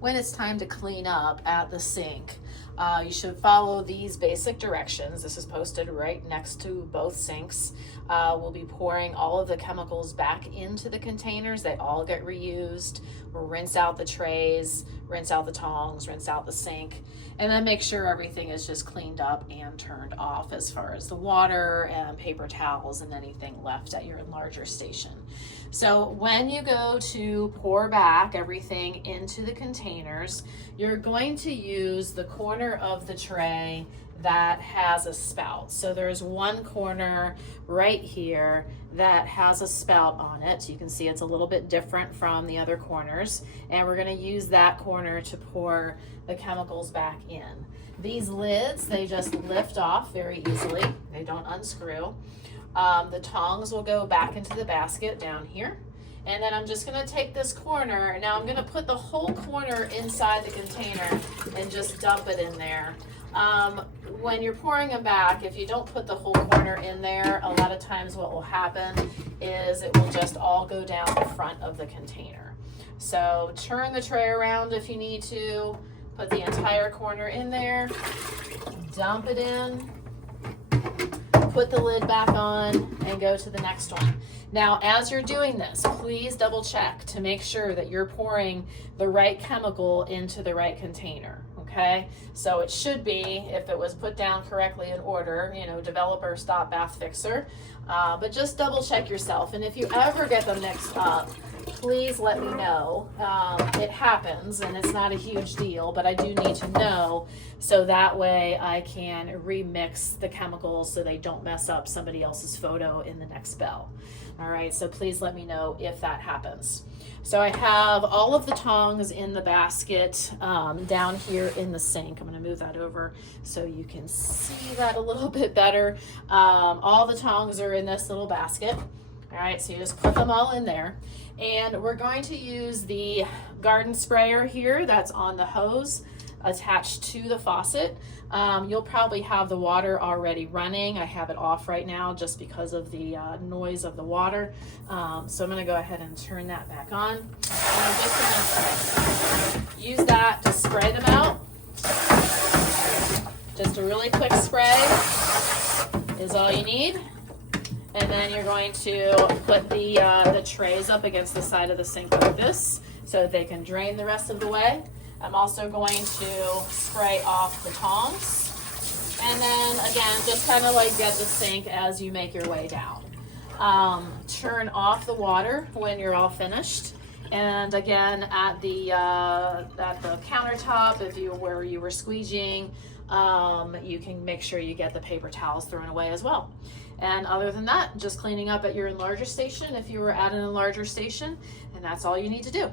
when it's time to clean up at the sink, you should follow these basic directions. This is posted right next to both sinks. We'll be pouring all of the chemicals back into the containers. They all get reused. We'll rinse out the trays, rinse out the tongs, rinse out the sink, and then make sure everything is just cleaned up and turned off as far as the water and paper towels and anything left at your enlarger station. So when you go to pour back everything into the containers, you're going to use the corner of the tray that has a spout. So there's one corner right here that has a spout on it. You can see it's a little bit different from the other corners, and we're going to use that corner to pour the chemicals back in. These lids, they just lift off very easily. They don't unscrew. The tongs will go back into the basket down here. And then I'm just gonna take this corner. Now I'm gonna put the whole corner inside the container and just dump it in there. When you're pouring them back, if you don't put the whole corner in there, a lot of times what will happen is it will just all go down the front of the container. So turn the tray around if you need to, put the entire corner in there, dump it in, put the lid back on, and go to the next one. Now, as you're doing this, please double check to make sure that you're pouring the right chemical into the right container, okay? So it should be, if it was put down correctly in order, you know, developer, stop, bath fixer, but just double check yourself. And if you ever get them mixed up, please let me know. It happens and it's not a huge deal, but I do need to know so that way I can remix the chemicals so they don't mess up somebody else's photo in the next bell. All right, so please let me know if that happens. So I have all of the tongs in the basket down here in the sink. I'm gonna move that over so you can see that a little bit better. All the tongs are in this little basket. All right, so you just put them all in there. And we're going to use the garden sprayer here that's on the hose attached to the faucet. You'll probably have the water already running. I have it off right now just because of the noise of the water. So I'm gonna go ahead and turn that back on. And I'm just gonna use that to spray them out. Just a really quick spray is all you need. And then you're going to put the trays up against the side of the sink like this so that they can drain the rest of the way. I'm also going to spray off the tongs. And then again, just kind of like get the sink as you make your way down. Turn off the water when you're all finished. And again, at the countertop, where you were squeegeeing, you can make sure you get the paper towels thrown away as well. And other than that, just cleaning up at your enlarger station if you were at an enlarger station, and that's all you need to do.